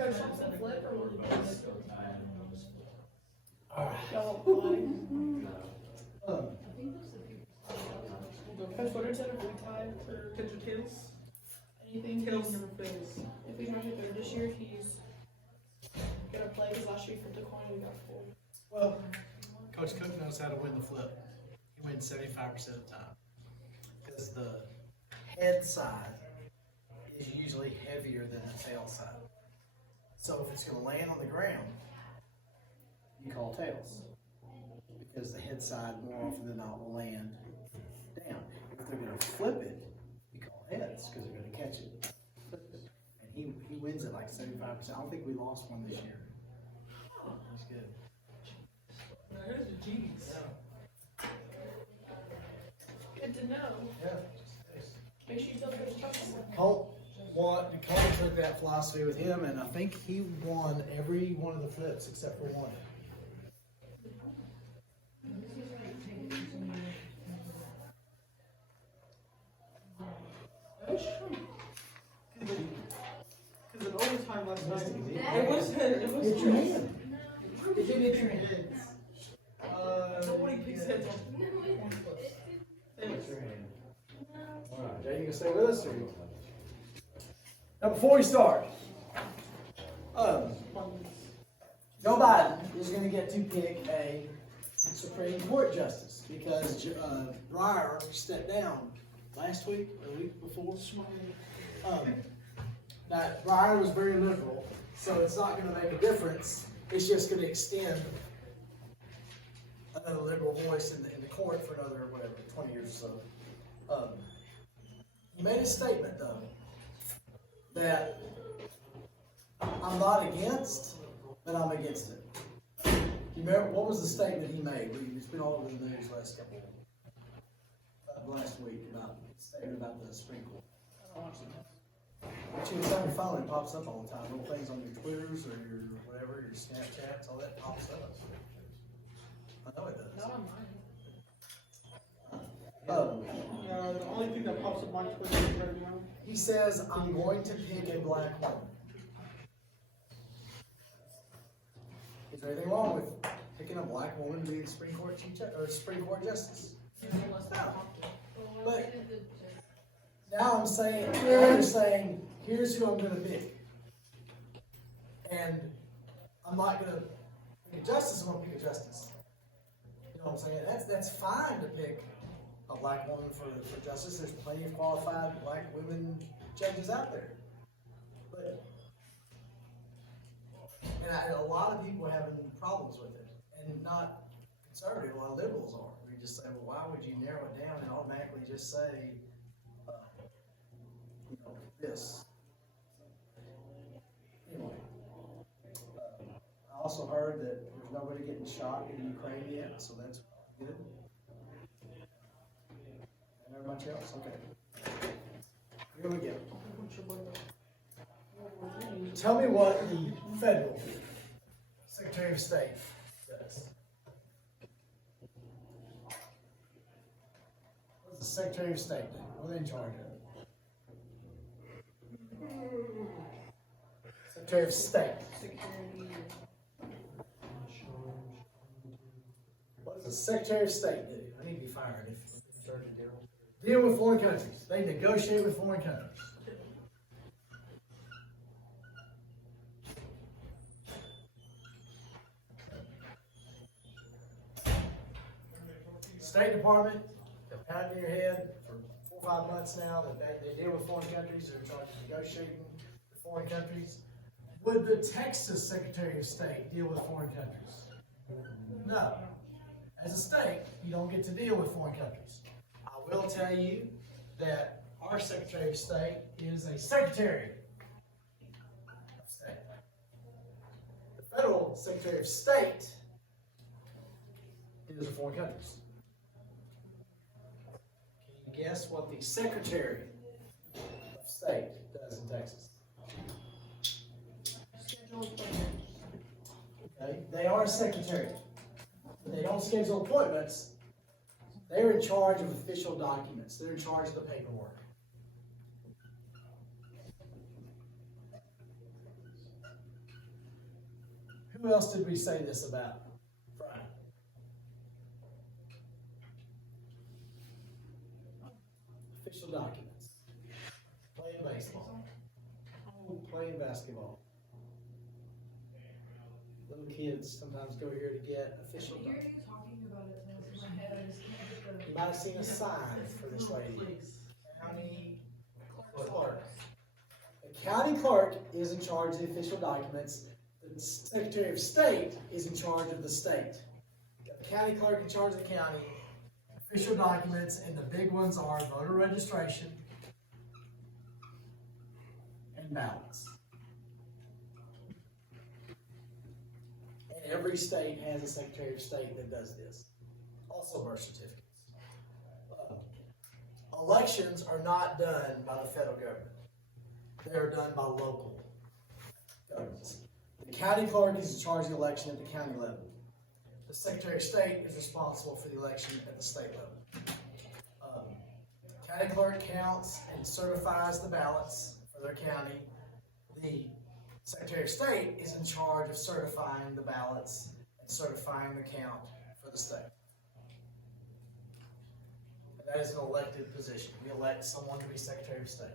Coach Thompson flip or will he do it? Alright. Y'all play. Um, Coach, what are ten if we tie for Catch your kills. anything? Kills never fails. If we don't hit there this year, he's gonna play because last year he flipped a coin and we got full. well, Coach Cook knows how to win the flip. He wins 75% of the time. Because the head side is usually heavier than the tail side. So if it's gonna land on the ground, you call tails. Because the head side more often than not will land down. If they're gonna flip it, you call heads because they're gonna catch it. And he wins it like 75%. I don't think we lost one this year. That's good. Now here's the genius. Good to know. Yeah. Make sure you tell Coach Thompson. Colt took that philosophy with him, and I think he won every one of the flips except for one. Because in overtime last night, Get it was your hand. It did hit your heads. Nobody picks heads on. Get your hand. All right, Jay, you gonna stay with us, or you? Now, before we start, Joe Biden is going to get to pick a Supreme Court justice because Breyer stepped down last week or the week before. Now, Breyer was very liberal, so it's not going to make a difference. It's just going to extend another liberal voice in the court for another, whatever, 20 years or so. He made a statement, though, that I'm not against, but I'm against it. You remember, what was the statement he made? It's been all over the news last week about statement about the Supreme Court. But it's on your phone, it pops up all the time. Little things on your Twitters or your whatever, your Snapchats, all that pops up. I know it does. Not on mine. The only thing that pops up on Twitter right now. He says, I'm going to pick a black woman. Is there anything wrong with picking a black woman to be the Supreme Court Supreme Court Justice? No. But now I'm saying, here's who I'm going to pick. And I'm not going to pick a justice, I'm going to pick a justice. You know what I'm saying? That's fine to pick a black woman for justice. There's plenty of qualified black women judges out there. But and a lot of people are having problems with it. And not conservative, a lot of liberals are. We just say, well, why would you narrow it down and automatically just say, this? Anyway, I also heard that there's nobody getting shot in Ukraine yet, so that's good. And everybody else? Okay. Here we go. Tell me what the federal Secretary of State does. What does the Secretary of State do? What are they in charge of? Secretary of State. What does the Secretary of State do? I need to be fired if deal with foreign countries. They negotiate with foreign countries. State Department, they're pounding your head for 4 or 5 months now that they deal with foreign countries. They're in charge of negotiating with foreign countries. Would the Texas Secretary of State deal with foreign countries? No. As a state, you don't get to deal with foreign countries. I will tell you that our Secretary of State is a Secretary of State. The federal Secretary of State deals with foreign countries. Can you guess what the Secretary of State does in Texas? Okay, they are a secretary, but they don't schedule appointments. They're in charge of official documents. They're in charge of the paperwork. Who else did we say this about? Friday. Official documents. Playing baseball. Playing basketball. Little kids sometimes go here to get official Hearing documents. you talking about it, it's in my head, I just can't get You might have seen a sign for this lady. County clerk. The county clerk is in charge of the official documents. The Secretary of State is in charge of the state. The county clerk in charge of the county, official documents, and the big ones are voter registration and ballots. And every state has a Secretary of State that does this. Also birth certificates. Elections are not done by the federal government. They are done by local governments. The county clerk is in charge of the election at the county level. The Secretary of State is responsible for the election at the state level. County clerk counts and certifies the ballots for their county. The Secretary of State is in charge of certifying the ballots and certifying the count for the state. And that is an elected position. We elect someone to be Secretary of State.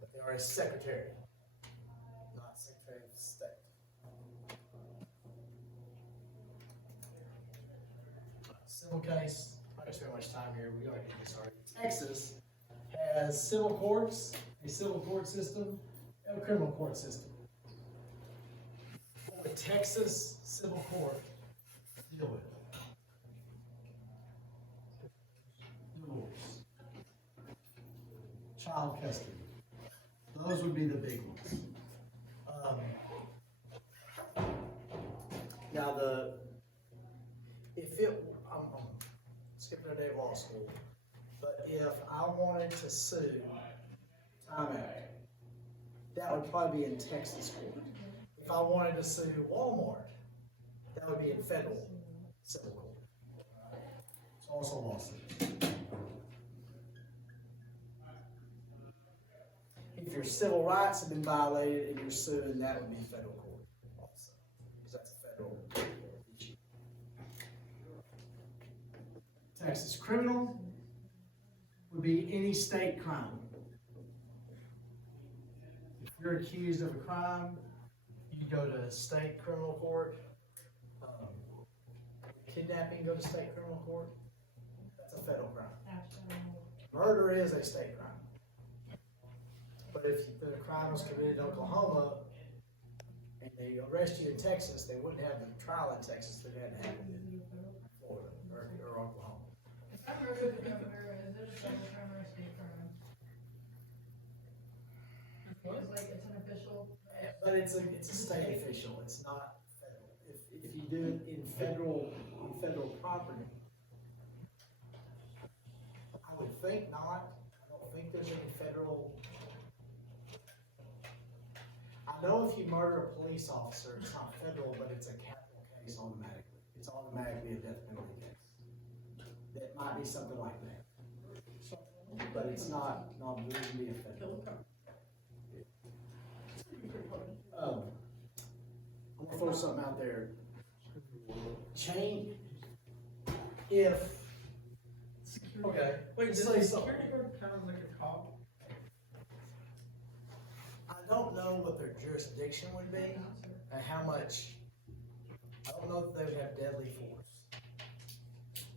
But they are a secretary, not Secretary of State. Civil case, I don't spend much time here. We already did this already. Texas has civil courts, a civil court system, and a criminal court system. What would Texas civil court deal with? Divorce, child custody. Those would be the big ones. Now I'm skipping a day of law school, but if I wanted to sue Time Out, that would probably be in Texas court. If I wanted to sue Walmart, that would be in federal civil court. It's also a lawsuit. If your civil rights have been violated and you're suing, that would be federal court also, because that's a federal issue. Texas criminal would be any state crime. If you're accused of a crime, you go to state criminal court. Kidnapping, go to state criminal court. That's a federal crime. Murder is a state crime. But if the crime was committed in Oklahoma and they arrest you in Texas, they wouldn't have the trial in Texas. They'd have to have it in Florida or Oklahoma. If I murder the governor, is it a federal crime or a state crime? It's like, it's an official. But it's a state official. It's not federal. If you do it in federal property, I would think not. I don't think there's any federal. I know if you murder a police officer, it's not federal, but it's a capital case automatically. It's automatically a death penalty case. That might be something like that. But it's not wouldn't be a federal. I'm gonna throw something out there. Change if okay. Wait, does say the something. security guard count as like a cop? I don't know what their jurisdiction would be and how much. I don't know if they would have deadly force,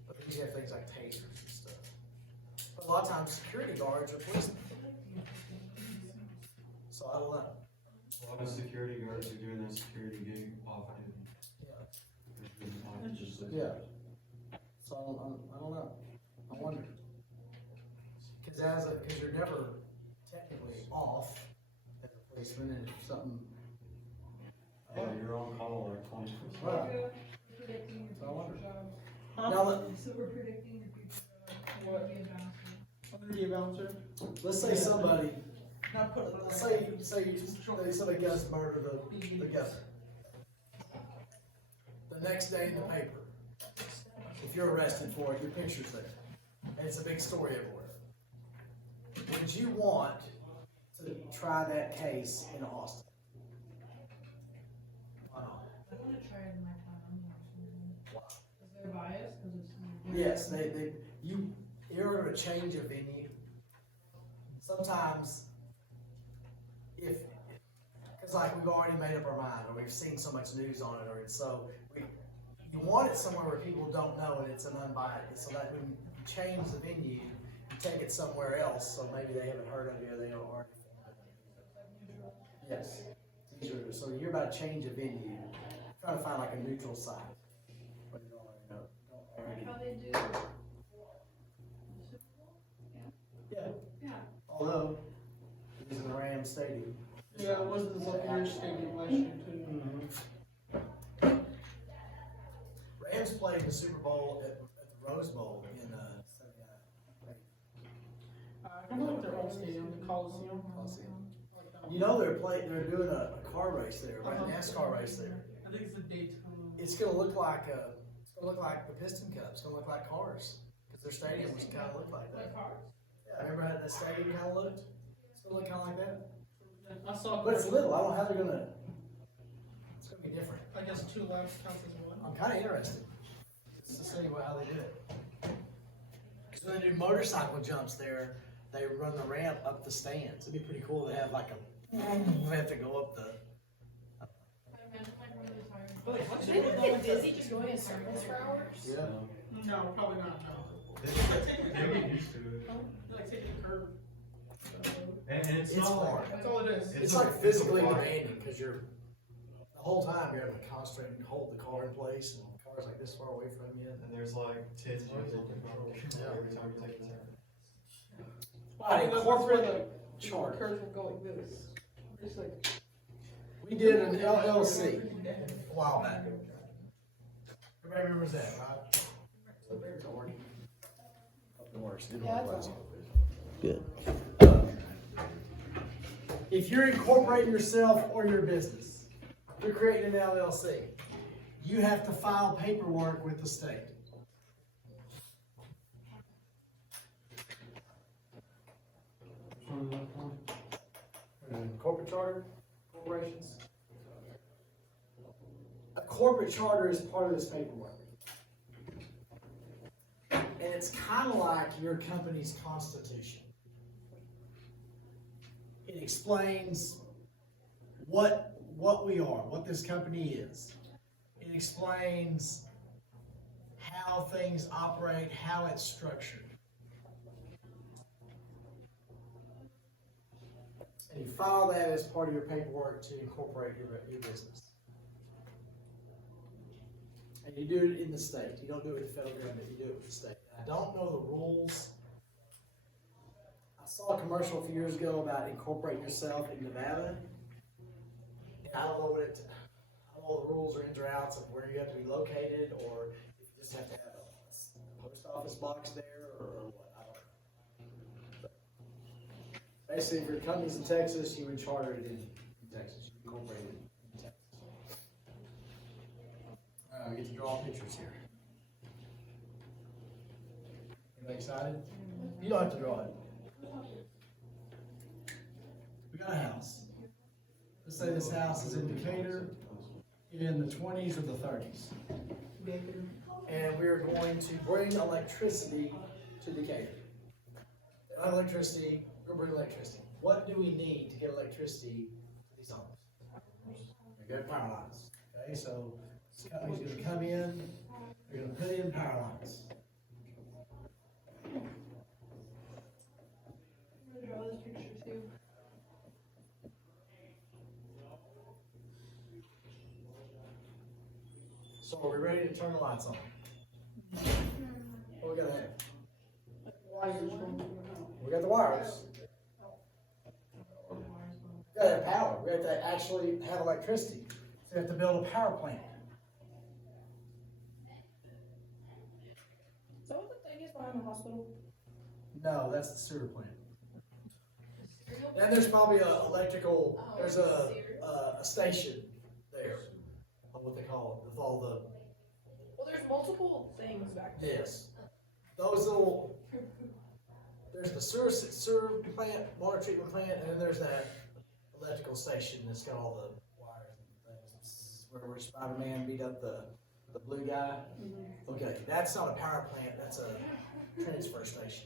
but they usually have things like tasers and stuff. But a lot of times, security guards are policemen, so I don't know. A lot of security guards are doing that security gig often. Yeah. So I don't know. I wonder. Because you're never technically off as a policeman, and if something. Yeah, you're on call like 24/7. Right. Predicting So I wonder. your job. Now, So we're predicting your future job. What? Be a bouncer. I'm gonna be a bouncer. let's say somebody. Not put it. Let's say somebody goes murder the governor. The next day in the paper, if you're arrested for it, your picture's there, and it's a big story everywhere. Would you want to try that case in Austin. Wow. I wanna try it in my town. Is there bias? Cause it's. Yes, in order to change a venue, sometimes cause like we've already made up our mind, or we've seen so much news on it, or it's you want it somewhere where people don't know and it's an unbiased, so that when you change the venue, you take it somewhere else, so maybe they haven't heard of you, or they don't already. Yes, it's easier, so you're about to change a venue, try to find like a neutral site. But you don't already know. How they do. Yeah. Yeah. Although, it's in the Rams Stadium. Yeah, it was the Buccaneers Stadium last year too. Rams played the Super Bowl at the Rose Bowl in '79. I like their old stadium, the Coliseum. You know they're doing a car race there, right? NASCAR race there. I think it's the Daytona. It's gonna look like the Piston Cup. It's gonna look like cars because their stadium was kind of look like that. Yeah, remember how that stadium kind of looked? It's gonna look kind of like that. I saw. But it's little. I don't know how they're gonna. It's gonna be different. I guess 2 laps counts as one. I'm kind of interested to see how they do it. Because when they do motorcycle jumps there, they run the ramp up the stands. It'd be pretty cool to have like we have to go up the. Did anyone get dizzy just going in circles for hours? Yeah. No, probably not. No. They get used to it. Like taking a curve. And it's It's not hard. That's all it is. It's like physically demanding because the whole time you're having to concentrate and hold the car in place, and the car's like this far away from you. And there's like 10 years on control every time you take a turn. Right, corporate the charter. curves will go like this. It's like. We did an LLC a while back. Everybody remembers that, right? Good. If you're incorporating yourself or your business, you're creating an LLC, you have to file paperwork with the state. Corporate charter, corporations. A corporate charter is part of this paperwork. And it's kind of like your company's constitution. It explains what we are, what this company is. It explains how things operate, how it's structured. And you file that as part of your paperwork to incorporate your business. And you do it in the state. You don't do it with the federal government, you do it with the state. I don't know the rules. I saw a commercial a few years ago about incorporating yourself in Nevada. And I don't know I don't know the rules or ins or outs of where you have to be located, or if you just have to have a post office box there, or what. I don't know. Basically, if your company's in Texas, you would charter it in Texas. You incorporate it in Texas. We get to draw pictures here. Anybody excited? You don't have to draw it. We got a house. Let's say this house is in Decatur in the 20s or the 30s. And we're going to bring electricity to Decatur. Not electricity, we're bringing electricity. What do we need to get electricity to these homes? We got power lines. Okay, so this company's going to come in, they're going to put in power lines. I'm gonna draw this picture too. So are we ready to turn the lights on? What we gotta have? We got the wires. We gotta have power. We have to actually have electricity. So we have to build a power plant. Is that what the thing is behind the hospital? No, that's the sewer plant. And there's probably there's a station there, or what they call it, with all the, Well, there's multiple things back there. yes. there's the sewer plant, water treatment plant, and then there's that electrical station that's got all the wires and things. Where Spider-Man beat up the blue guy. Okay, that's not a power plant, that's a transfer station.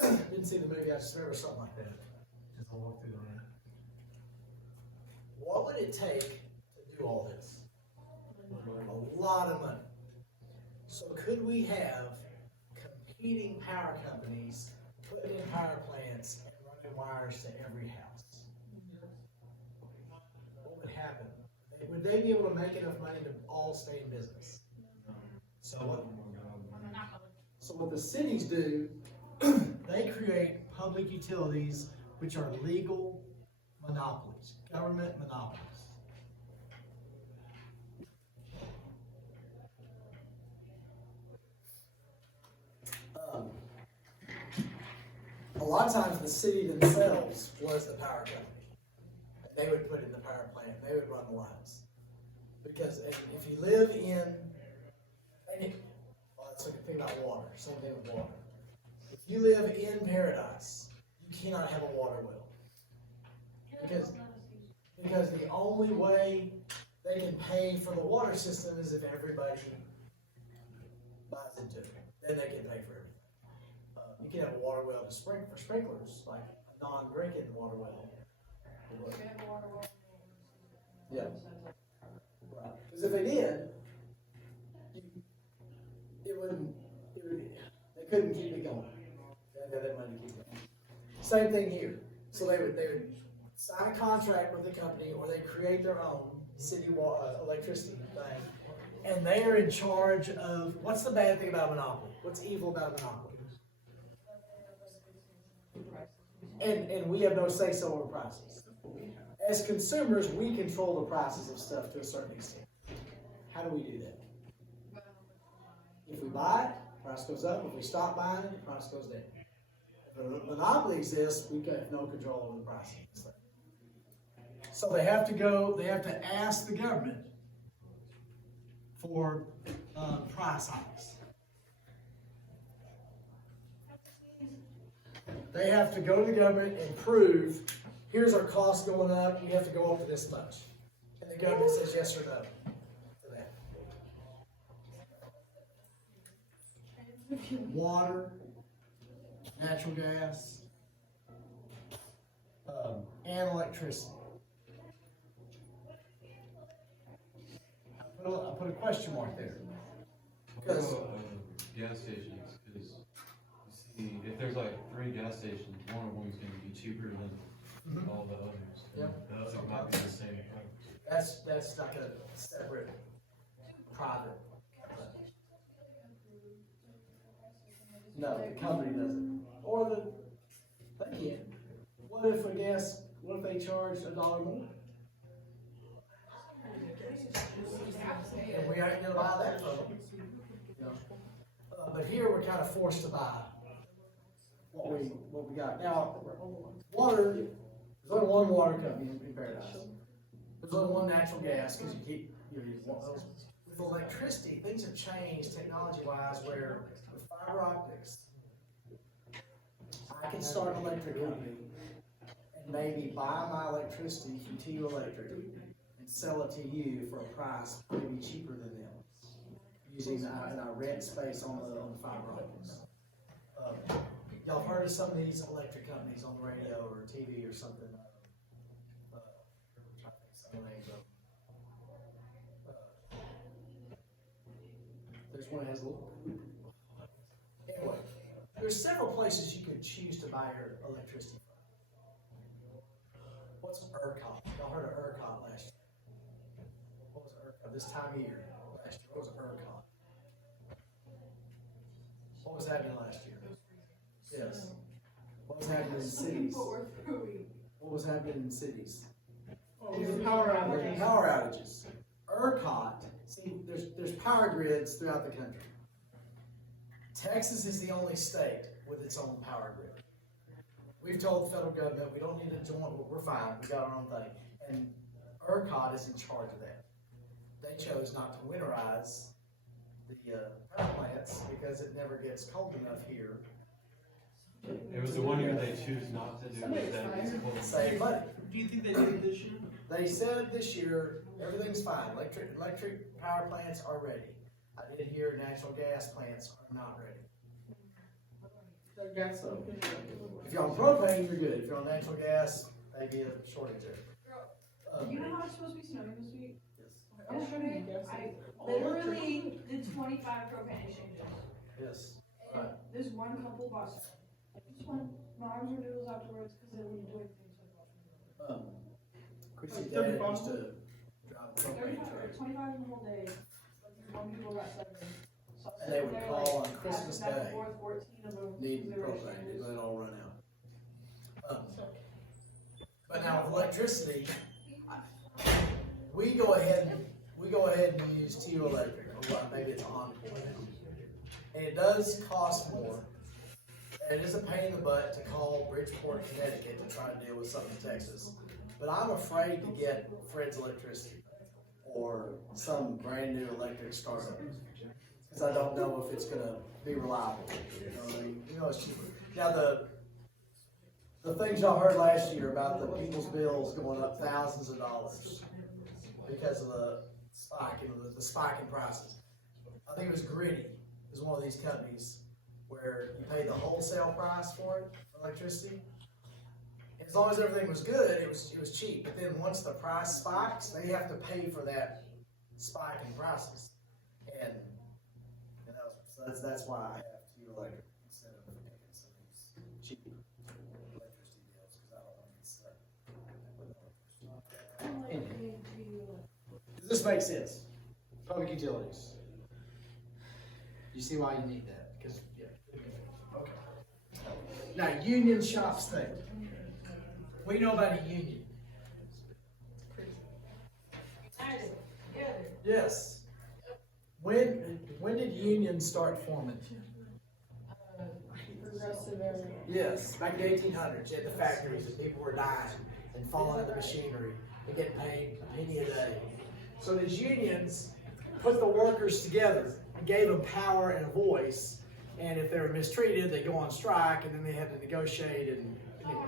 Didn't see the movie, I just remember something like that. Just I'll walk through the room. What would it take to do all this? A lot of money. So could we have competing power companies putting in power plants and running wires to every house? What would happen? Would they be able to make enough money to all stay in business? So what the cities do, they create public utilities which are legal monopolies, government monopolies. A lot of times the city themselves was the power company. And they would put in the power plant, they would run the lines. Because if you live in, let's think about water, same thing with water. If you live in paradise, you cannot have a water well. Because the only way they can pay for the water system is if everybody buys into it. Then they can pay for everything. You can have a water well for sprinklers, like a non-drinking water well. Yeah. Right. Because if they did, they couldn't keep it going. They had that money to keep it going. Same thing here. So they would sign a contract with the company, or they create their own city electricity thing, and they are in charge of. What's the bad thing about a monopoly? What's evil about a monopoly? And we have no say so over prices. As consumers, we control the prices of stuff to a certain extent. How do we do that? If we buy it, the price goes up. If we stop buying it, the price goes down. If a monopoly exists, we have no control over the pricing. So they have to ask the government for price hikes. They have to go to the government and prove, here's our cost going up, we have to go up to this much. And the government says yes or no to that. Water, natural gas, and electricity. I put a question mark there. Because gas stations, because you see, if there's like 3 gas stations, one of them is going to be cheaper than all the others. Yep. The other might be the same price. that's like a separate private. No, the company doesn't. Or they can. What if they charge $1 more? And we ain't gonna buy that from them. You know? But here we're kind of forced to buy what we got. Now, water, there's only one water company in Paradise. There's only one natural gas, because with electricity, things have changed technology-wise, where with fiber optics, I can start an electric company and maybe buy my electricity from TU Electric and sell it to you for a price maybe cheaper than them, using our rent space on the fiber optics. Y'all heard of some of these electric companies on the radio or TV or something? I'm trying to think of some names of. There's one that has a little. Anyway, there's several places you could choose to buy your electricity from. What's ERCOT? Y'all heard of ERCOT last year? What was ERCOT this time of year last year? What was ERCOT? What was happening last year? Yes. What was happening in cities? What was happening in cities? Power outages. Power outages. ERCOT. See, there's power grids throughout the country. Texas is the only state with its own power grid. We've told the federal government we don't need to join. We're fine. We got our own thing. And ERCOT is in charge of that. They chose not to winterize the power plants because it never gets cold enough here It was the one year they choose not to do it, that it's called. Save money. Do you think they did it this year? They said this year, everything's fine, electric power plants are ready. I did hear natural gas plants are not ready. Gas up. If you're on propane, you're good. If you're on natural gas, maybe a shortage there. You know how it's supposed to be snowing this week? Yes. Yesterday, I literally did 25 propane exchanges. Yes. And this one couple bought, just one, my arms were noodles afterwards because they wouldn't do anything. Chrissy's dad used to drive a propane 35, truck. 25 in the whole day, one people got 7. So And they would they're call like, on Christmas back and Day, forth, 14 of them. Need they were propane, exchanges. because it all run out. But now with electricity, we go ahead and use TU Electric, or what, maybe it's Encore now. And it does cost more. And it is a pain in the butt to call Bridgeport, Connecticut to try to deal with something in Texas. But I'm afraid to get Fred's Electricity or some brand new electric startup. Because I don't know if it's gonna be reliable. You know what I mean? You know it's cheaper. Now the things y'all heard last year about the people's bills going up thousands of dollars because of the spike, the spike in prices. I think it was Gritty, is one of these companies where you pay the wholesale price for it, electricity. As long as everything was good, it was cheap. But then once the price spikes, they have to pay for that spike in prices. And you know, so that's why I have to electric instead of picking some of these cheap electricity deals, because I don't want to get stuck with electricity. Does this make sense? Public utilities. You see why you need that? Because yeah. Okay. Now union shop state. What do you know about a union? Yes. When did unions start forming? Progressive area. Yes, back in the 1800s, you had the factories and people were dying and falling out of the machinery and getting paid a penny a day. So these unions put the workers together and gave them power and a voice. And if they were mistreated, they go on strike, and then they had to negotiate. And anyway.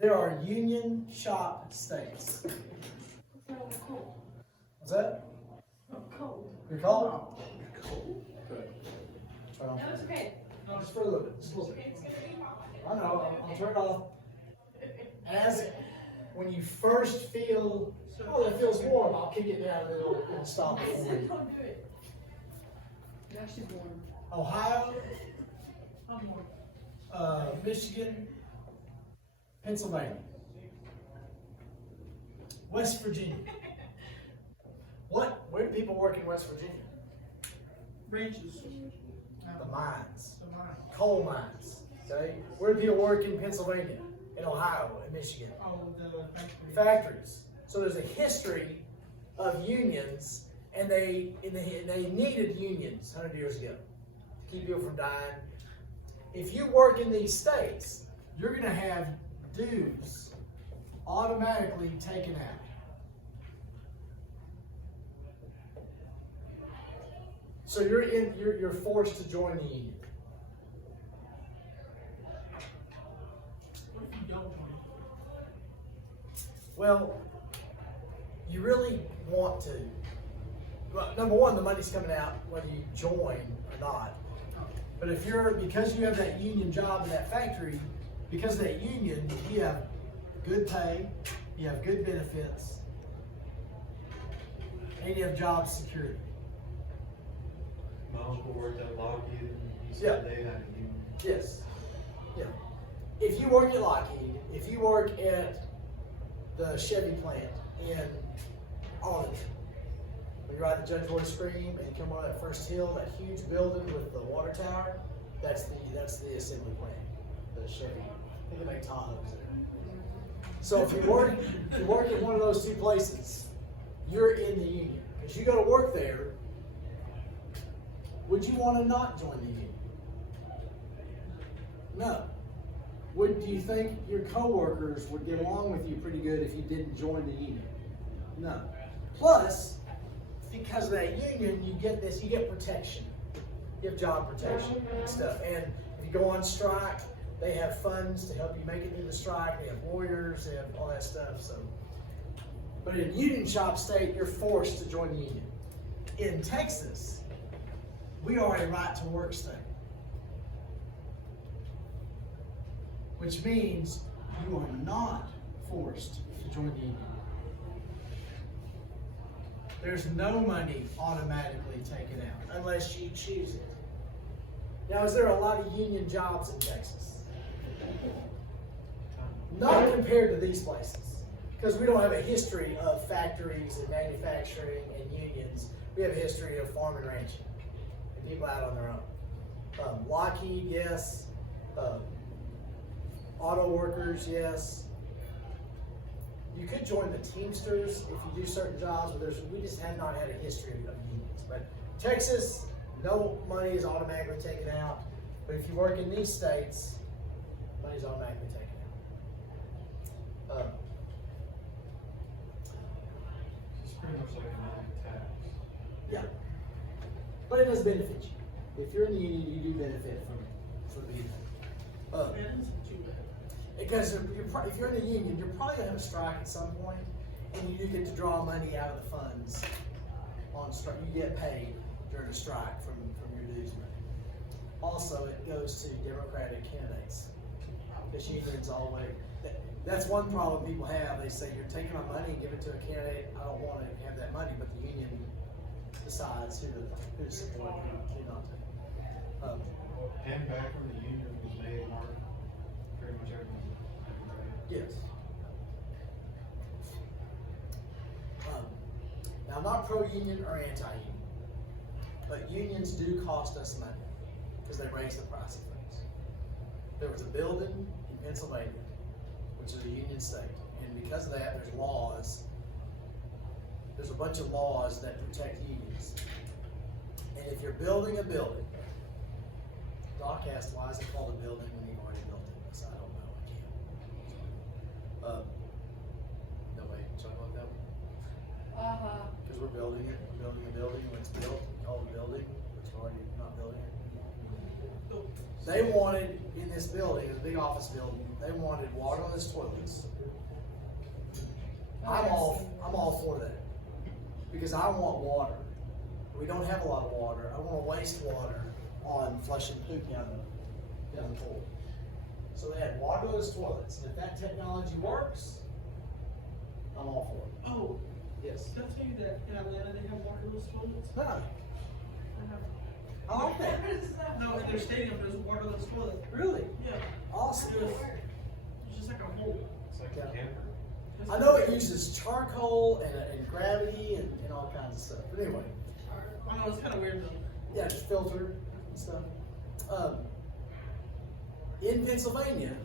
There are union shop states. What's that? Cold. You're cold? Good. No, it's okay. No, just for a little bit. Just a little bit. I know. I'll turn it off. As when you first feel, oh, that feels warm, I'll kick it down and it'll stop it for you. Don't do it. Yeah, she's born. Ohio, I'm born. Michigan, Pennsylvania, West Virginia. Where do people work in West Virginia? Ranches. The mines, The mine. coal mines. Okay. Where do people work in Pennsylvania, in Ohio, and Michigan? Oh, the factory. Factories. So there's a history of unions, and they needed unions 100 years ago to keep people from dying. If you work in these states, you're going to have dues automatically taken out. So you're forced to join the union. What if you don't want Well, you really want to. Well, number one, the money's coming out whether you join or not. But because you have that union job in that factory, because of that union, you have good pay, you have good benefits, and you have job security. My uncle worked at Lockheed, and he Yeah. said they had a union. Yes. Yeah. If you work at Lockheed, if you work at the Chevy plant in Arlington, when you ride the Judge Roy Stream and you come on that first hill, that huge building with the water tower, that's the assembly plant, the Chevy. I think they make Tahoes there. So if you work in one of those two places, you're in the union. Because you go to work there, would you want to not join the union? No. Do you think your coworkers would get along with you pretty good if you didn't join the union? No. Plus, because of that union, you get protection. You have job protection and stuff. And if you you go on strike, they have funds to help you make it through the strike. They have lawyers, they have all that stuff. So, but in union shop state, you're forced to join the union. In Texas, we are a right to work state, which means you are not forced to join the union. There's no money automatically taken out unless you choose it. Now, is there a lot of union jobs in Texas? Not compared to these places, because we don't have a history of factories and manufacturing and unions. We have a history of farm and ranching and people out on their own. Lockheed, yes. Auto workers, yes. You could join the Teamsters if you do certain jobs, but we just have not had a history of unions. But Texas, no money is automatically taken out. But if you work in these states, money is automatically taken out. It's pretty much like a tax. Yeah. But it does benefit you. If you're in the union, you do benefit from being there. Man, this isn't too bad. Because if you're in the union, you're probably going to have a strike at some point, and you do get to draw money out of the funds on strike. You get paid during a strike from your dues money. Also, it goes to Democratic candidates. Because unions always, that's one problem people have. They say, you're taking my money and give it to a candidate. I don't want to have that money, but the union decides who to support and who not to. And back when the union was made, Mark, pretty much everyone. Yes. Now, I'm not pro-union or anti-union, but unions do cost us money because they raise the price of things. There was a building in Pennsylvania, which is a union state, and because of that, there's laws. There's a bunch of laws that protect unions. And if you're building a building, Doc asked, why is it called a building when you've already built it? I said, I don't know, I can't. No way, talk about that one? Because we're building it, we're building a building, when it's built, called a building, it's already not building it. They wanted, in this building, it was a big office building, they wanted waterless toilets. I'm all for that. Because I want water. We don't have a lot of water. I don't want to waste water on flushing poop down the pool. So they had waterless toilets, and if that technology works, I'm all for it. Oh, Yes. did I tell you that in Atlanta they have waterless toilets? No, I like that. No, in their stadium there's a waterless toilet. Really? Yeah. Awesome. It's just like a hole. It's like Yeah. a camper. I know it uses charcoal and gravity and all kinds of stuff. But anyway, I know, it's kind of weird though. yeah, just filter and stuff. In Pennsylvania,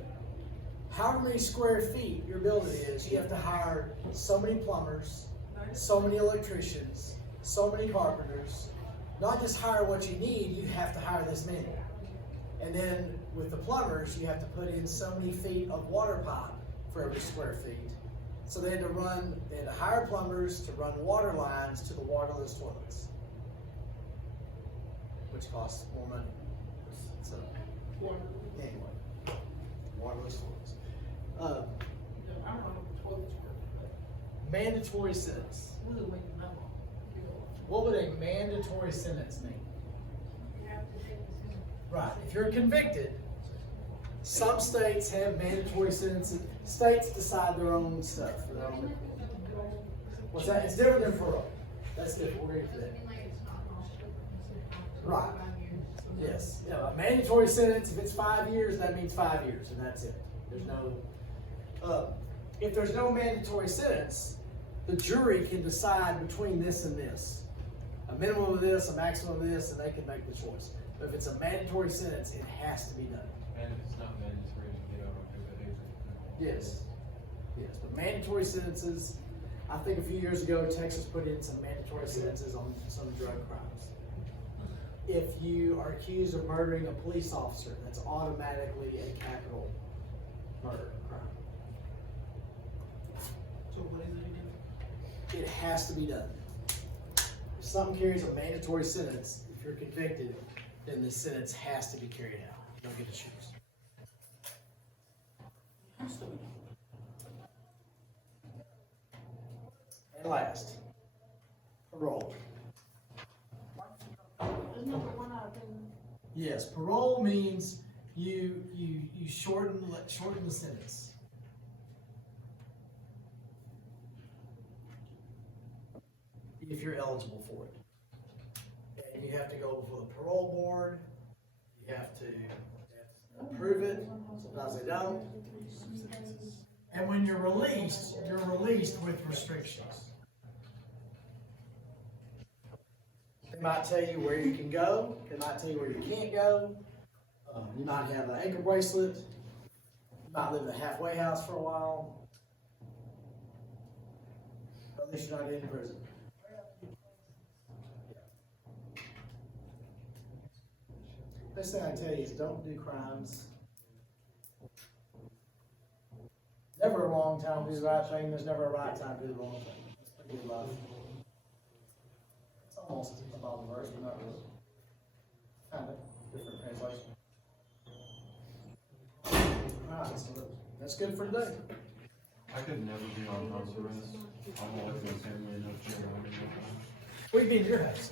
however many square feet your building is, you have to hire so many plumbers, so many electricians, so many carpenters. Not just hire what you need, you have to hire this many. And then with the plumbers, you have to put in so many feet of water pipe for every square feet. So they had to hire plumbers to run water lines to the waterless toilets, which costs more money. So anyway, waterless toilets. I don't know how toilets work. Mandatory sentence. What does it make that long? What would a mandatory sentence mean? Right, if you're convicted, some states have mandatory sentences. States decide their own stuff. What's that? It's different than parole. That's different. We're going to that. Right. Yes. Yeah, a mandatory sentence, if it's 5 years, that means 5 years, and that's it. There's no, if there's no mandatory sentence, the jury can decide between this and this. A minimum of this, a maximum of this, and they can make the choice. But if it's a mandatory sentence, it has to be done. And if it's not mandatory, you get out on good behavior. Yes. Yes, but mandatory sentences, I think a few years ago, Texas put in some mandatory sentences on some drug crimes. If you are accused of murdering a police officer, that's automatically a capital murder crime. So what is it again? It has to be done. If something carries a mandatory sentence, if you're convicted, then the sentence has to be carried out. don't get to choose. And last, parole. There's number one out of 10. Yes, parole means you shorten the sentence. If you're eligible for it. And you have to go before the parole board, you have to approve it, sometimes they don't. And when you're released with restrictions. They might tell you where you can go, they might tell you where you can't go. You might have an ankle bracelet, you might live in a halfway house for a while. At least you're not in prison. Best thing I can tell you is don't do crimes. Never a wrong time to do the right thing, there's never a right time to do the wrong thing. It's pretty good life. It's almost a Bible verse, but not really. Kind of, different translation. Alright, so that's good for today. I could never be on house arrest. I'm always gonna say, no, We'd be in your house.